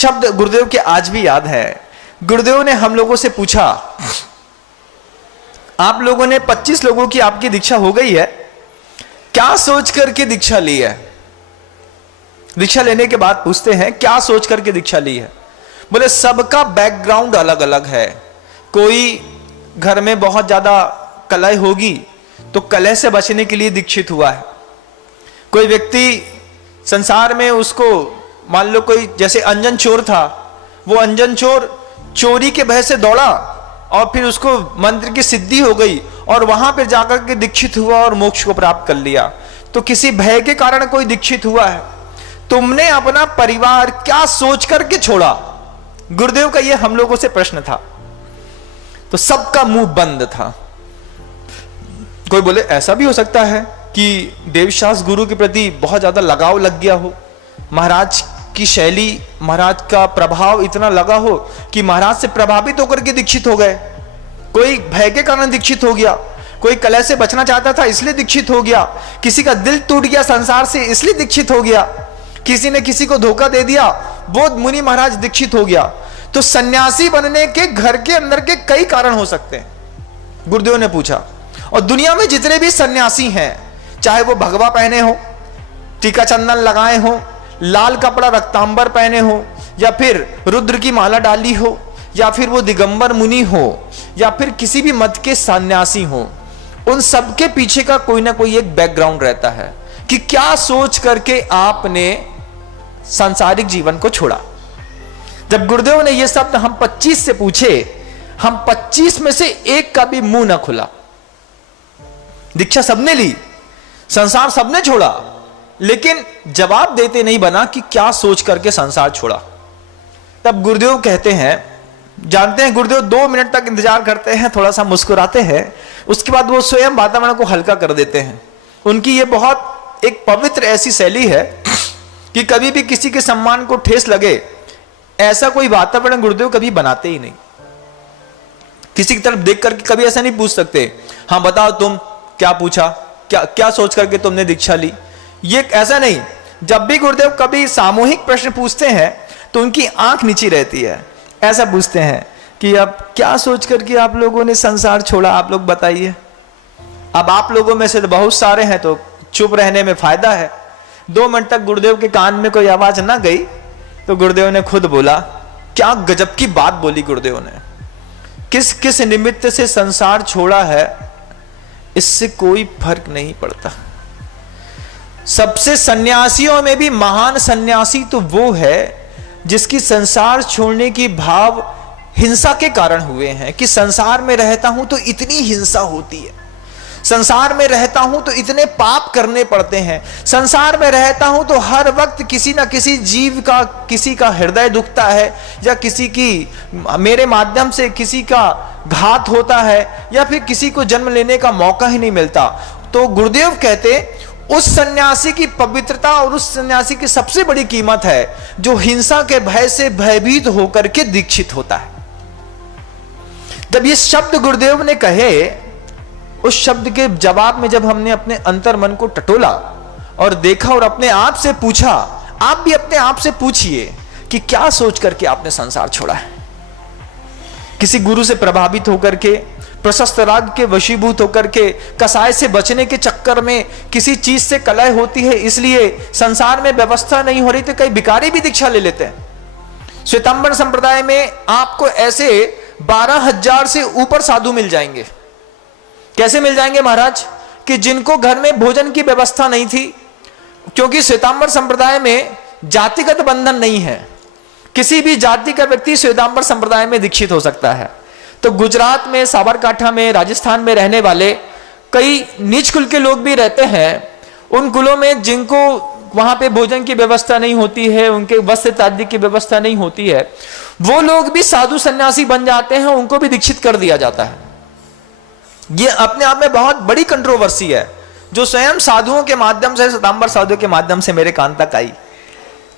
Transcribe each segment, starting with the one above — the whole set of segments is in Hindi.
शब्द गुरुदेव के आज भी याद है। गुरुदेव ने हम लोगों से पूछा, आप लोगों ने 25 लोगों की आपकी दीक्षा हो गई है, क्या सोच करके दीक्षा ली है? दीक्षा लेने के बाद पूछते हैं क्या सोच करके दीक्षा ली है? बोले सबका बैकग्राउंड अलग अलग है। कोई घर में बहुत ज्यादा कलह होगी तो कलह से बचने के लिए दीक्षित हुआ है। कोई व्यक्ति संसार में उसको मान लो कोई जैसे अंजन चोर था, वो अंजन चोर चोरी के भय से दौड़ा और फिर उसको मंत्र की सिद्धि हो गई और वहां पर जाकर के दीक्षित हुआ और मोक्ष को प्राप्त कर लिया। तो किसी भय के कारण कोई दीक्षित हुआ है। तुमने अपना परिवार क्या सोच करके छोड़ा? गुरुदेव का यह हम लोगों से प्रश्न था। तो सबका मुंह बंद था। कोई बोले ऐसा भी हो सकता है कि देवशास्त्र गुरु के प्रति बहुत ज्यादा लगाव लग गया हो, महाराज की शैली, महाराज का प्रभाव इतना लगा हो कि महाराज से प्रभावित होकर के दीक्षित हो गए। कोई भय के कारण दीक्षित हो गया, कोई कलह से बचना चाहता था इसलिए दीक्षित हो गया, किसी का दिल टूट गया संसार से इसलिए दीक्षित हो गया, किसी ने किसी को धोखा दे दिया वो मुनि महाराज दीक्षित हो गया। तो सन्यासी बनने के घर के अंदर के कई कारण हो सकते हैं, गुरुदेव ने पूछा। और दुनिया में जितने भी सन्यासी हैं, चाहे वो भगवा पहने हो, टीका चंदन लगाए हो, लाल कपड़ा रक्तांबर पहने हो, या फिर रुद्र की माला डाली हो, या फिर वो दिगंबर मुनि हो, या फिर किसी भी मत के सन्यासी हो, उन सबके पीछे का कोई ना कोई एक बैकग्राउंड रहता है कि क्या सोच करके आपने सांसारिक जीवन को छोड़ा। जब गुरुदेव ने ये शब्द हम 25 से पूछे, हम 25 में से एक का भी मुंह ना खुला। दीक्षा सबने ली, संसार सबने छोड़ा, लेकिन जवाब देते नहीं बना कि क्या सोच करके संसार छोड़ा। तब गुरुदेव कहते हैं, जानते हैं गुरुदेव 2 मिनट तक इंतजार करते हैं, थोड़ा सा मुस्कुराते हैं, उसके बाद वो स्वयं वातावरण को हल्का कर देते हैं। उनकी ये बहुत एक पवित्र ऐसी शैली है कि कभी भी किसी के सम्मान को ठेस लगे ऐसा कोई वातावरण गुरुदेव कभी बनाते ही नहीं। किसी की तरफ देख करके कभी ऐसा नहीं पूछ सकते, हाँ बताओ तुम क्या पूछा, क्या सोच करके तुमने दीक्षा ली, ये ऐसा नहीं। जब भी गुरुदेव कभी सामूहिक प्रश्न पूछते हैं तो उनकी आंख नीची रहती है। ऐसा पूछते हैं कि अब क्या सोच करके आप लोगों ने संसार छोड़ा, आप लोग बताइए। अब आप लोगों में से तो बहुत सारे हैं तो चुप रहने में फायदा है। 2 मिनट तक गुरुदेव के कान में कोई आवाज ना गई तो गुरुदेव ने खुद बोला, क्या गजब की बात बोली गुरुदेव ने। किस किस निमित्त से संसार छोड़ा है इससे कोई फर्क नहीं पड़ता। सबसे सन्यासियों में भी महान सन्यासी तो वो है जिसकी संसार छोड़ने की भाव हिंसा के कारण हुए हैं कि संसार में रहता हूं तो इतनी हिंसा होती है, संसार में रहता हूं तो इतने पाप करने पड़ते हैं, संसार में रहता हूं तो हर वक्त किसी ना किसी जीव का, किसी का हृदय दुखता है, या किसी की मेरे माध्यम से किसी का घात होता है, या फिर किसी को जन्म लेने का मौका ही नहीं मिलता। तो गुरुदेव कहते उस सन्यासी की पवित्रता और उस सन्यासी की सबसे बड़ी कीमत है जो हिंसा के भय से भयभीत होकर के दीक्षित होता है। जब ये शब्द गुरुदेव ने कहे, उस शब्द के जवाब में जब हमने अपने अंतर मन को टटोला और देखा और अपने आप से पूछा, आप भी अपने आप से पूछिए कि क्या सोच करके आपने संसार छोड़ा है। किसी गुरु से प्रभावित होकर के, प्रशस्त राग के वशीभूत होकर के, कसाय से बचने के चक्कर में किसी चीज से कलह होती है इसलिए संसार में व्यवस्था नहीं हो रही तो कई भिखारी भी दीक्षा ले लेते हैं। श्वेतांबर संप्रदाय में आपको ऐसे 12,000 से ऊपर साधु मिल जाएंगे। कैसे मिल जाएंगे महाराज? कि जिनको घर में भोजन की व्यवस्था नहीं थी, क्योंकि श्वेतांबर संप्रदाय में जातिगत बंधन नहीं है, किसी भी जाति का व्यक्ति श्वेतांबर संप्रदाय में दीक्षित हो सकता है। तो गुजरात में, साबरकांठा में, राजस्थान में रहने वाले कई नीच कुल के लोग भी रहते हैं। उन कुलों में जिनको वहां पे भोजन की व्यवस्था नहीं होती है, उनके वस्त्र इत्यादि की व्यवस्था नहीं होती है, वो लोग भी साधु सन्यासी बन जाते हैं, उनको भी दीक्षित कर दिया जाता है। ये अपने आप में बहुत बड़ी कंट्रोवर्सी है जो स्वयं साधुओं के माध्यम से, श्वेतांबर साधुओं के माध्यम से मेरे कान तक आई।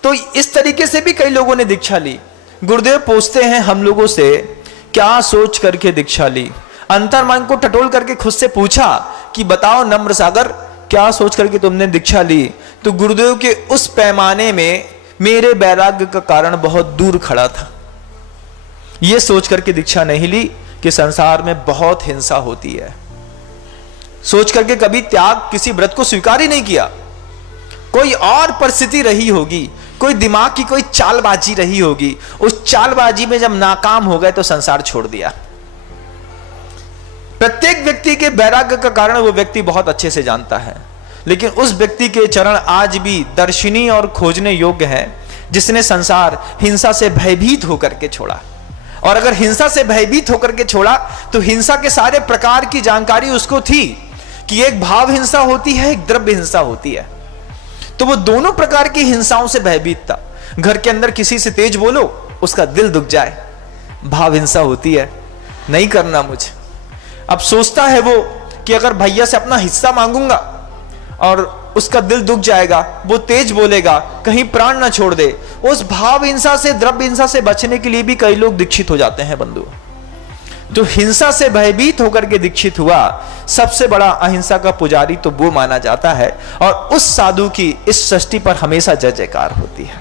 तो इस तरीके से भी कई लोगों ने दीक्षा ली। गुरुदेव पूछते हैं हम लोगों से, क्या सोच करके दीक्षा ली? अंतर मन को टटोल करके खुद से पूछा कि बताओ नम्र सागर, क्या सोच करके तुमने दीक्षा ली? तो गुरुदेव के उस पैमाने में मेरे वैराग्य का कारण बहुत दूर खड़ा था। यह सोच करके दीक्षा नहीं ली कि संसार में बहुत हिंसा होती है। सोच करके कभी त्याग किसी व्रत को स्वीकार ही नहीं किया। कोई और परिस्थिति रही होगी, कोई दिमाग की कोई चालबाजी रही होगी, उस चालबाजी में जब नाकाम हो गए तो संसार छोड़ दिया। प्रत्येक व्यक्ति के वैराग्य का कारण वो व्यक्ति बहुत अच्छे से जानता है, लेकिन उस व्यक्ति के चरण आज भी दर्शनीय और खोजने योग्य हैं जिसने संसार हिंसा से भयभीत होकर के छोड़ा। और अगर हिंसा से भयभीत होकर के छोड़ा तो हिंसा के सारे प्रकार की जानकारी उसको थी कि एक भाव हिंसा होती है, एक द्रव्य हिंसा होती है। तो वो दोनों प्रकार की हिंसाओं से भयभीत था। घर के अंदर किसी से तेज बोलो, उसका दिल दुख जाए, भाव हिंसा होती है, नहीं करना मुझे। अब सोचता है वो कि अगर भैया से अपना हिस्सा मांगूंगा और उसका दिल दुख जाएगा, वो तेज बोलेगा, कहीं प्राण ना छोड़ दे। उस भाव हिंसा से, द्रव्य हिंसा से बचने के लिए भी कई लोग दीक्षित हो जाते हैं बंधु। जो हिंसा से भयभीत होकर के दीक्षित हुआ, सबसे बड़ा अहिंसा का पुजारी तो वो माना जाता है। और उस साधु की इस सृष्टि पर हमेशा जय जयकार होती है।